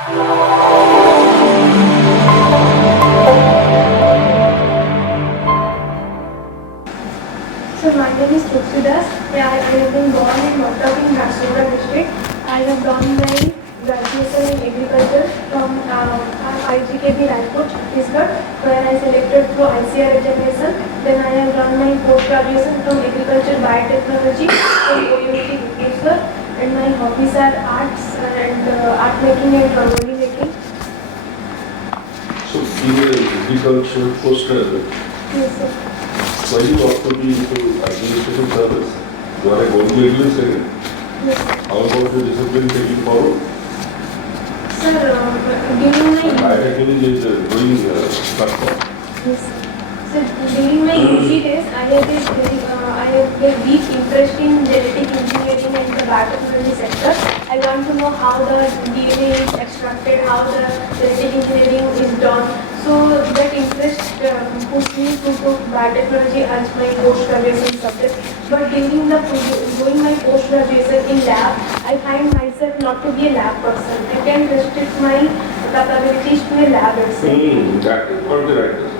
So my name is Trupti Das. I have been born and brought up in Rajasthan district. I have done my graduation in agriculture from IGKB Raipur, Chhattisgarh, where I selected through ICAR examination. Then I have done my post-graduation from agriculture biotechnology from OUT Bhubaneswar. And my hobbies are arts and art making and rangoli making. So in agriculture post-graduate, Yes, sir. why you opt to be into administrative service? You are a government second. Yes, sir. How about the discipline taking forward? Sir, during my Biotechnology is doing platform. Yes. So during my UG days, I have a deep interest in genetic engineering and the biotechnology sector. I want to know how the DNA is extracted, how the genetic engineering is done. So that interest pushed me to biotechnology as my post-graduation subject. But during doing my post-graduation in lab, I find myself not to be a lab person. I can restrict my capabilities to a lab itself. That is not the right person.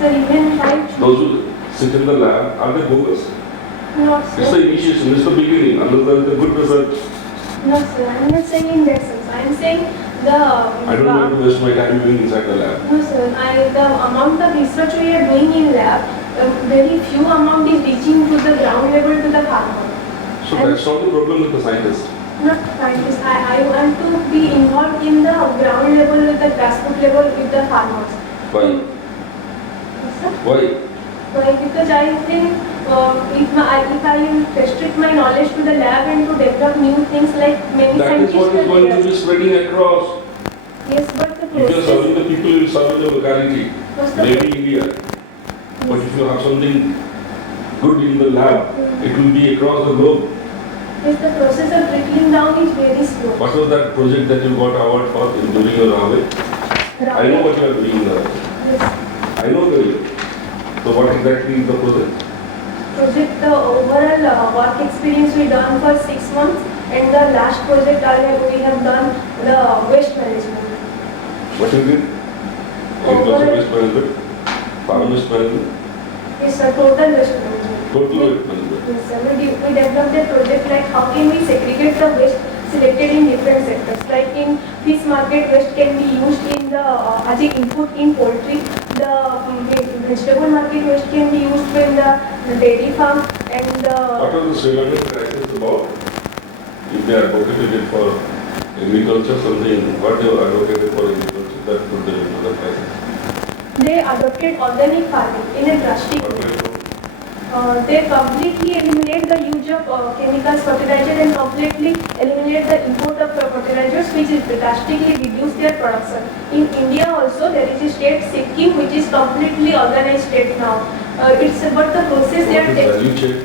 So even if I choose Those who sit in the lab, are they bogus? not It's so. the initiation, it's the beginning, unless there is a good result. No, sir. I'm not saying in that sense. I'm saying the. I don't want to waste my time doing inside the lab. No, sir. The amount of research we are doing in lab, very few amount is reaching to the ground level to the farmer. So that's not the problem with the scientist. Not scientists. I want to be involved in the ground level, with the grassroots level, with the farmers. Why? Yes, sir. Why? Why? Because I think if I restrict my knowledge to the lab and to develop new things like many That is scientists. what is are going to there. be spreading across. Yes, but the If you are process. serving the people, you are serving the locality, What's the maybe India. But if you have something good in the lab, it will be across the globe. Yes, the process of trickling down is very slow. What was that project that you got award for during your Rawe? I know what you are doing there. Yes. I know the way. So what exactly is the project? Project, the overall work experience we done for 6 months, and the last project we have done the waste management. What is it? Agriculture waste management, farm waste management, It's a total waste management. total waste management. Yes, sir. We developed a project like how can we segregate the waste selected in different sectors. Like in fish market, waste can be used in the as an input in poultry. The vegetable market waste can be used in the dairy farm and What was the Sri Lankan crisis about? If they advocated it for agriculture, something, what they advocated for agriculture, that put them into the crisis. they adopted organic farming in a drastic What way. kind of- They completely eliminate the use of chemicals, fertilizer, and completely eliminate the import of fertilizers, which is drastically reduce their production. In India also, there is a state Sikkim, which is completely organized state now. It's but the process they What are is taking. value chain?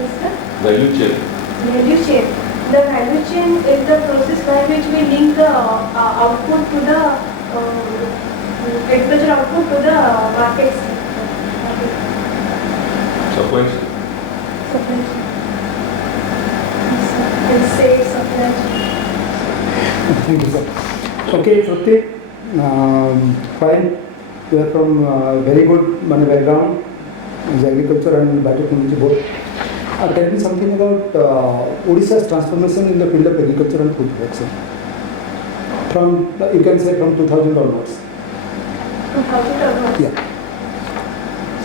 Yes, sir. Value chain. Value chain. The value chain is the process by which we link the output to the agriculture output to the markets. Supply chain. Supply chain. Yes, sir. And say supply chain. Thank you, sir. Okay, Trupti, fine. You are from very good background, is agriculture and biotechnology both. Tell me something about Odisha's transformation in the field of agriculture and food production. From, you can say from 2000 onwards. 2000 onwards. Yeah.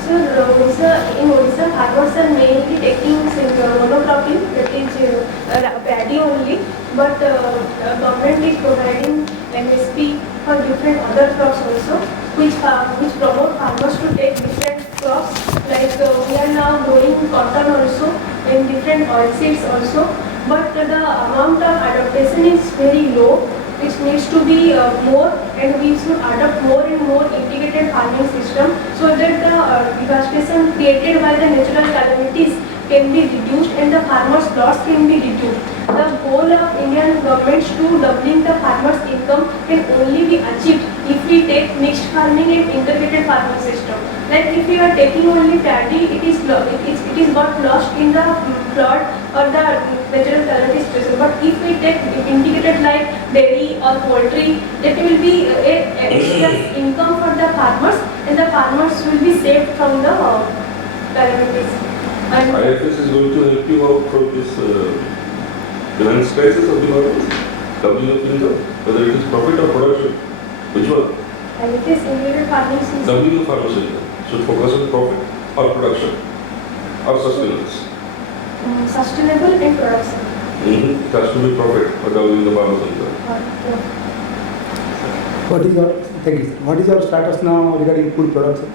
So, in Odisha, farmers are mainly taking monocropping, that is paddy only, but government is providing MSP for different other crops also, which promote farmers to take different crops. Like we are now growing cotton also and different oilseeds also, but the amount of adaptation is very low. It needs to be more, and we should adopt more and more integrated farming system so that the devastation created by the natural calamities can be reduced and the farmers' loss can be reduced. The goal of Indian governments to doubling the farmers' income can only be achieved if we take mixed farming and integrated farming system, like if we are taking only paddy, it is got lost in the flood or the natural calamity situation. But if we take integrated like dairy or poultry, that will be a extra income for the farmers, and the farmers will be saved from the calamities. And IFS is going to help you out from this finance crisis of the farmers, doubling of income, whether it is profit or production. Which one? and it is integrated farming system. Doubling of farmers' income should focus on profit or production or sustenance. Sustainable and production. It has to be profit for doubling the farmers' income. What is your, thank you, sir. What is your status now regarding food production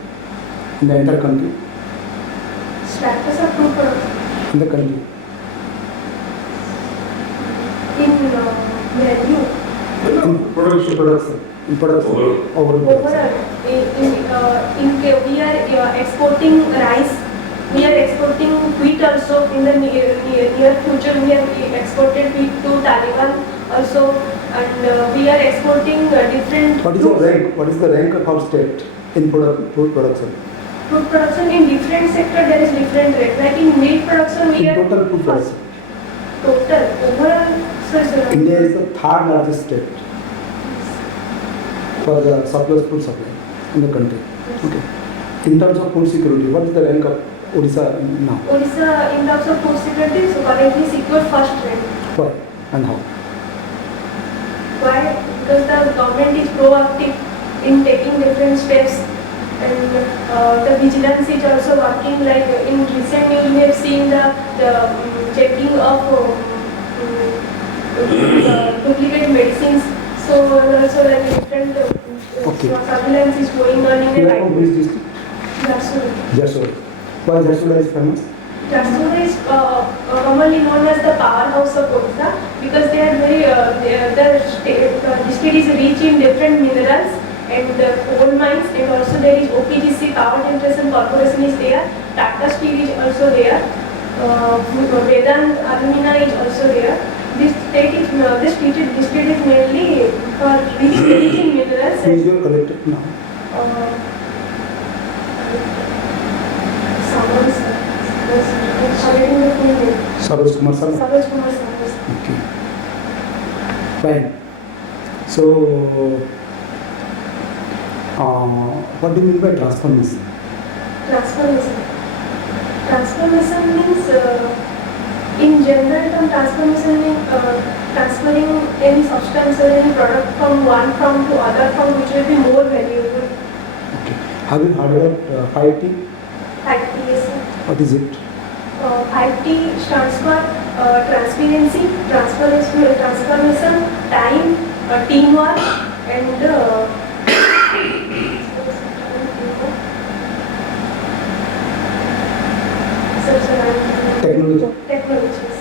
in the entire country? Status of food production In the country? in value. Production. In production. Overall Overall, production. we are exporting rice. We are exporting wheat also. In the near future, we have exported wheat to Taliban also, and we are exporting different. What is your rank? What is the rank of our state in food production? Food production in different sector there is different rate. Like in meat production, we In are total food first. production. Total overall. Sir, India is the third largest state for the surplus food supply in the country. Okay. In terms of food security, what is the rank of Odisha now? Odisha in terms of food security, so currently secured first rank. Why and how? Why? Because the government is proactive in taking different steps, and the vigilance is also working. Like in recent news, we have seen the checking of duplicate medicines. So also like different Okay. surveillance is going on in You the are from right. which district? Jasur. Why Jasur is famous? Jasur is commonly known as the powerhouse of Odisha because they are very the district is rich in different minerals and coal mines, and also there is OPGC Power Generation Corporation is there, Tata Steel is also there, Vedant Alumina is also there. This district is mainly for rich in minerals. Who is your collector now? Saroj Kumar Sarma. Saroj Kumar Sarma. Okay. Fine. So, what do you mean by transformation? Transformation. Transformation means, in general term, transformation means transferring any substance or any product from one form to other form, which will be more valuable. Okay. Have you heard about 5T? 5T, yes, sir. What is it? 5T stands for transparency, transformation, time, teamwork, and Technology. technologies.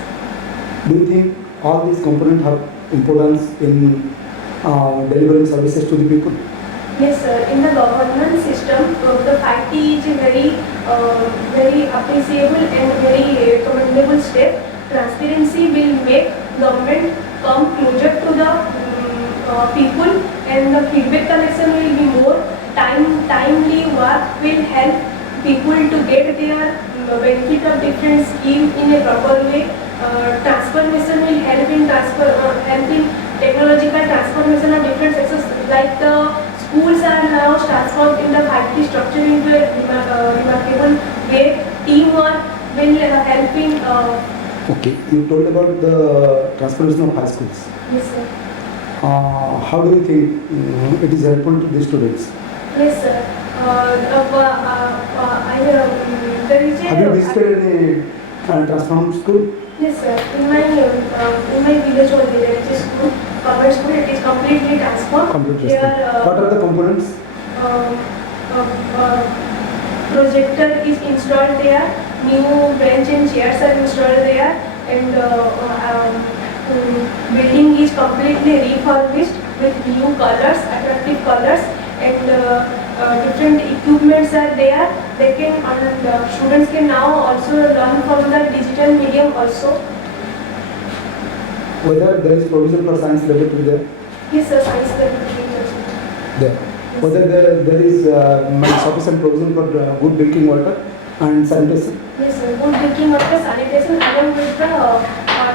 Do you think all these components have importance in delivering services to the people? Yes, sir. In the governance system, the 5T is a very appreciable and very commendable step. Transparency will make government come closer to the people, and the feedback collection will be more timely. Work will help people to get their benefit of different scheme in a proper way. Transformation will help in technological transformation of different sectors, like the schools are now transformed in the 5T structure into a remarkable way. Teamwork will help in. Okay, you told about the transformation of high schools. Yes, sir. How do you think it is helpful to the students? Yes, sir. There is a. Have you visited any transformed school? Yes, sir. In my village only there is a school, government school. It is completely transformed. Completely Here, transformed. What are the components? Projector is installed there. New bench and chairs are installed there, and building is completely refurbished with new colors, attractive colors, and different equipments are there. They can, students can now also learn from the digital medium also. Whether there is provision for science laboratory there? Yes, sir, science laboratory also. There. Whether there is sufficient provision for good drinking water and sanitation. Yes, sir. Good drinking water, sanitation, along with the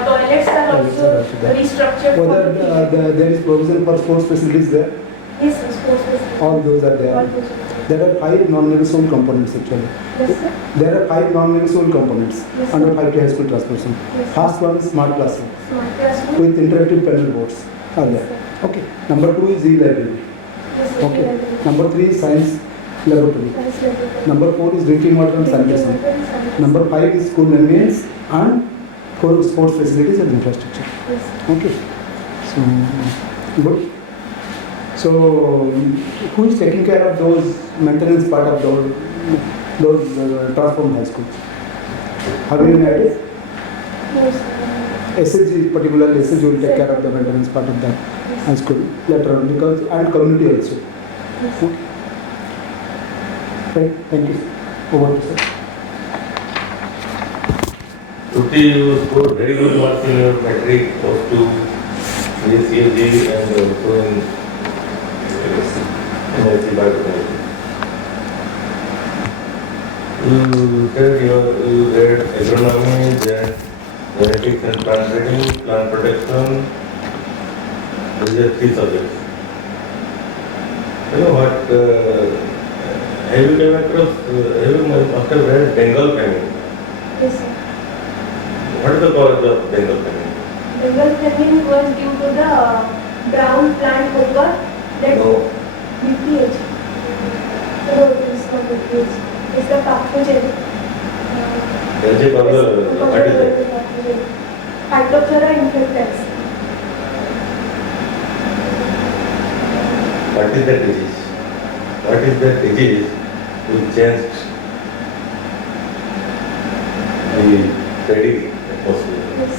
toilets are also restructured. for Whether there is provision for sports facilities there. Yes, sir. Sports facilities. All those are All there. those are There are 5 non-negotiable components actually. there. Yes, sir. There are 5 non-negotiable components Yes, under sir. 5T high school transportation. Yes. First one is smart classroom Smart classroom. with interactive panel boards are Yes, there. sir. Okay. Number 2 is e-library. Yes, sir. Okay. Number 3 is science laboratory. Yes, sir. Number 4 is drinking water and sanitation. Number 5 is school ambience and for sports facilities and infrastructure. Yes. Okay. So good. So who is taking care of those maintenance part of those transformed high schools? Have you any idea? Yes, sir. SSG, particularly SSG will take care of the maintenance part of that high school later on because and community also. Yes. Okay. Right. Thank you. Over to sir. Ruti, you scored very good marks in your metric, close to CSCLG and also in NSC biotechnology. You said you read agronomy, then genetics and plant breeding, plant protection. These are 3 subjects. You know what? Have you came across? Have you must have read Bengal famine? Yes, sir. What is the cause of Bengal famine? Bengal famine was due to the brown plant hopper that No. BPH. No, it is not BPH. It's the pathogen. What is that? Phytophthora infectans. What is that disease? What is that disease which changed the steady atmosphere? Yes.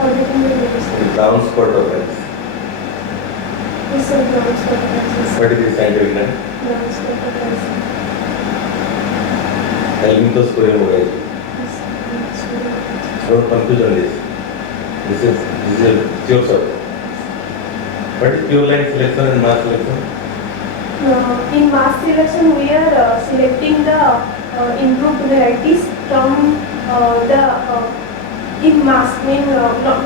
Everything will be The restored. brown spot of rice. Yes, sir. Brown spot of rice. What is the scientific name? Brown spot of rice. Helminthosporium oryzae. Yes, sir. Don't confuse on this. This is a pure subject. What is pure line selection and mass selection? In mass selection, we are selecting the improved varieties from in mass. We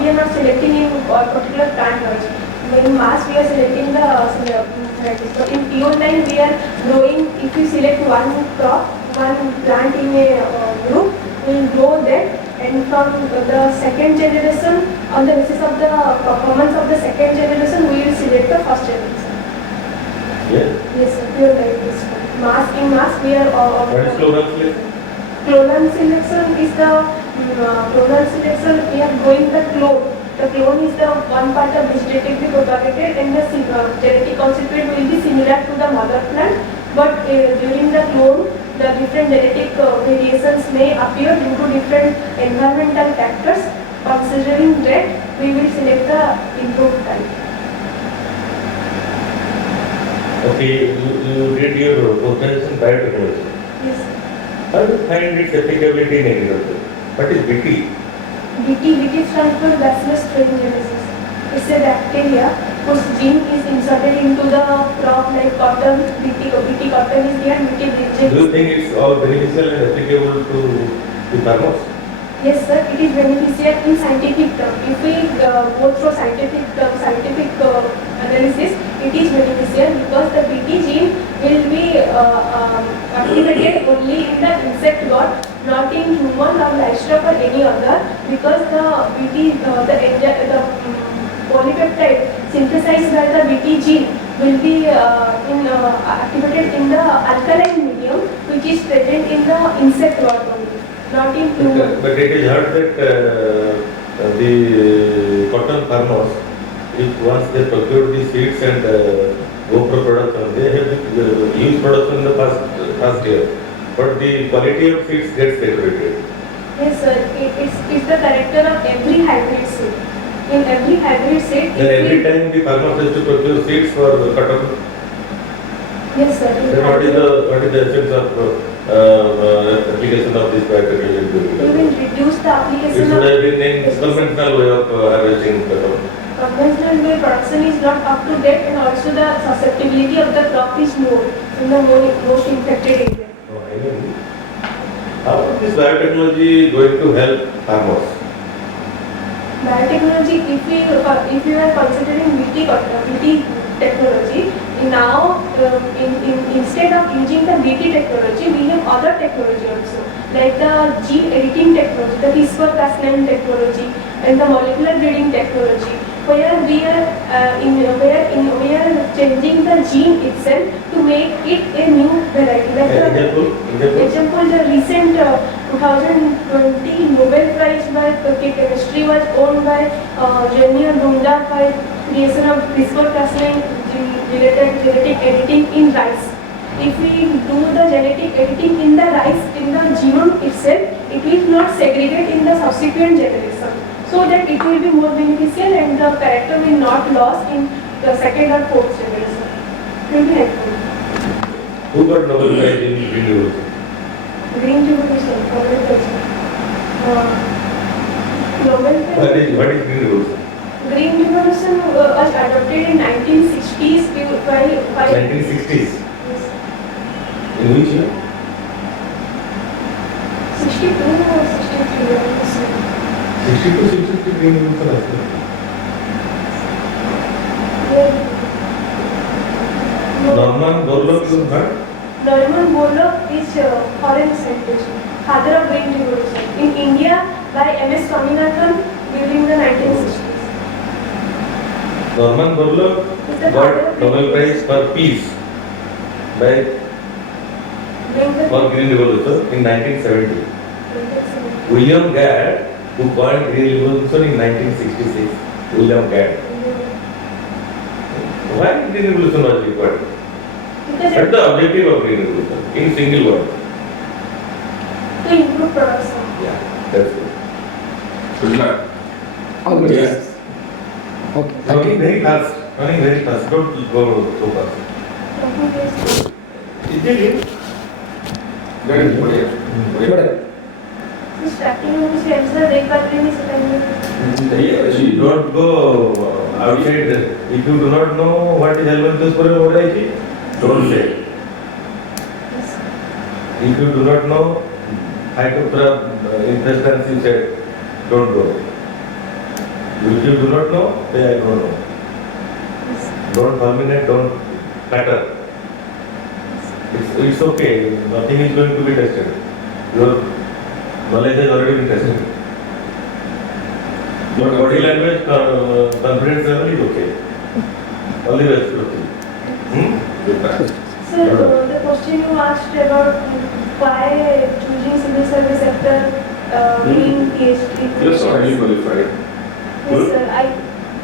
are not selecting in particular plant wise. In mass, we are selecting the varieties. So in pure line, we are growing. If we select one crop, one plant in a group, we will grow that. And from the second generation, on the basis of the performance of the second generation, we will select the first generation. Yes. Yes, sir. Pure like this one. In mass, we are What is floral selection? clonal selection is the clonal selection. We are growing the clone. The clone is the one part of vegetatively propagated, and the genetic constituent will be similar to the mother plant. But during the clone, the different genetic variations may appear due to different environmental factors. Considering that, we will select the improved type. Okay, you did your postgraduation in biotechnology. Yes. How do you find its applicability in agriculture? What is BT? BT stands for Bacillus thuringiensis. It's a bacteria whose gene is inserted into the crop like cotton. BT cotton is there, BT brinjal. Do you think it's all beneficial and applicable to the farmers? Yes, sir. It is beneficial in scientific term. If we go through scientific analysis, it is beneficial because the BT gene will be activated only in the insect god, not in human or livestock or any other, because the BT, the polypeptide synthesized by the BT gene will be activated in the alkaline medium, which is present in the insect god only, not in human. But it is heard that the cotton farmers, if once they procure the seeds and go for production, they have huge production in the past year. But the quality of seeds gets degraded. Yes, sir. It's the character of every hybrid seed. In every hybrid seed, Then every time the farmers has to procure seeds for the cotton. yes, sir. Then what is the essence of application of this biotechnology? You will reduce the It application should of have been in conventional way of harvesting cotton. conventional way production is not up to date, and also the susceptibility of the crop is more in the most infected area. No, I mean, how is this biotechnology going to help farmers? Biotechnology, if you are considering BT technology, now instead of using the BT technology, we have other technology also, like the gene editing technology, the CRISPR-Cas9 technology, and the molecular breeding technology, where we are changing the gene itself to make it a new variety. Like example, the recent 2020 Nobel Prize by chemistry was won by Junior Gunda by creation of CRISPR-Cas9 related genetic editing in rice. If we do the genetic editing in the rice, in the genome itself, it will not segregate in the subsequent generation, so that it will be more beneficial and the character will not lost in the second or fourth generation. It will be helpful. Who got Nobel Prize in Green Revolution? Green revolution, agriculture. Nobel Prize. What is Green Revolution? Green revolution was adopted in 1960s by 1960s. Yes. In which year? 62 or 63 years. 62, 63 Green Revolution also. Norman Borlaug you heard? Norman Borlaug is foreign scientist, father of Green Revolution in India by M.S. Swaminathan during the 1960s. Norman Borlaug Is the got father of Nobel Prize for Peace by for Green Revolution in 1970. William Gadd, who coined Green Revolution in 1966. William Gadd. Why Green Revolution was required? Because What is the objective of Green Revolution? In single word. to improve production. Yeah, that's it. Good luck. All the Yes. best. Okay, thank Running you. very fast. Running very fast. Don't go so fast. Is it? Very good. But, Starting में से answer देख पाते नहीं सकते Don't go outside. If you do not know what is Helminthospora variety, don't say. If you do not know Phytophthora infestans, you said, don't go. If you do not know, say I don't know. Don't fulminate, don't cutter. It's okay. Nothing is going to be tested. Your knowledge has already been tested. Your body language confidence level is okay. All the best. Good luck. Sir, the question you asked about why choosing civil service after being PhD. Yes, highly qualified. Yes, sir.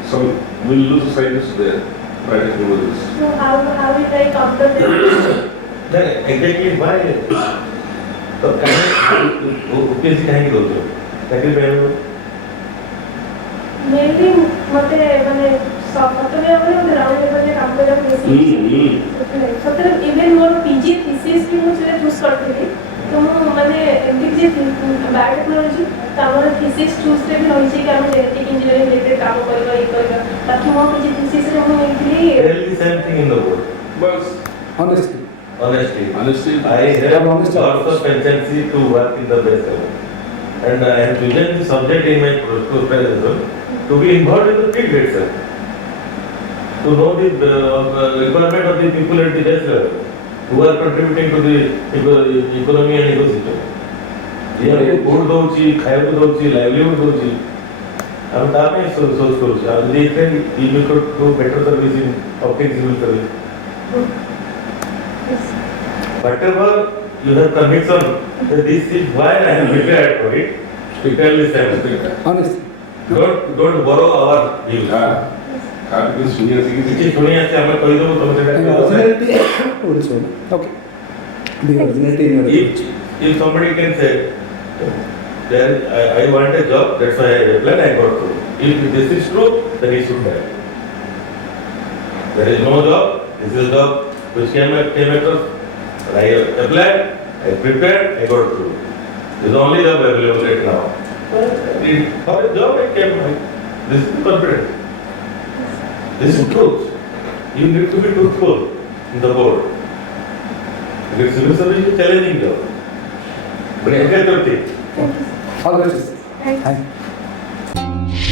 Some will lose scientists there, biotechnologists. So how will I counter that? Then exactly why? तो UPSC काहे बोलते हो? चाकरी पाइबो? Mainly मते माने सतरे हमने ground level पे काम करा बेसिक सतरे इवन मोर पीजी थीसिस भी मुझे चूज करते थे तो माने एमडी जे बायोटेक्नोलॉजी तामर थीसिस चूज रे भी होई छै कि हम जेनेटिक इंजीनियरिंग रिलेटेड काम करबा ई करबा ताकि मोर पीजी थीसिस रे हम actually Tell the same thing in the world. But honestly, honestly, I have lots of tendency to work in the best level. And I have chosen the subject in my preparation to be involved in the field itself. To know the requirement of the people at the best level who are contributing to the economy and ecosystem. Yeah, food ଦଉଛି, ଖାଇବାକୁ ଦଉଛି, livelihood ଦଉଛି. ଆମେ ତା ପାଇଁ source କରୁଛୁ. ଆଉ ଯଦି ଏଥିରେ you could do better service in offering civil service. Whatever you have conviction that this is why I am prepared for it, tell the same. honestly. Don't borrow our views. आप भी सुनिए କିଛି ଶୁଣି ଆସି ଆମେ କହିଦେବୁ ତମେ And ସେଟା originality, what is one? Okay. The originality in your approach. if somebody can say then I want a job, that's why I applied, I got through. If this is true, then he should die. There is no job, this is a job which came across. I applied, I prepared, I got through. This is the only job available right now. For a job I came, this is confident. This is truth. You need to be truthful in the board. Because civil service is challenging job. But you get the thing. Thank you. All the best. Thank you. Thank you.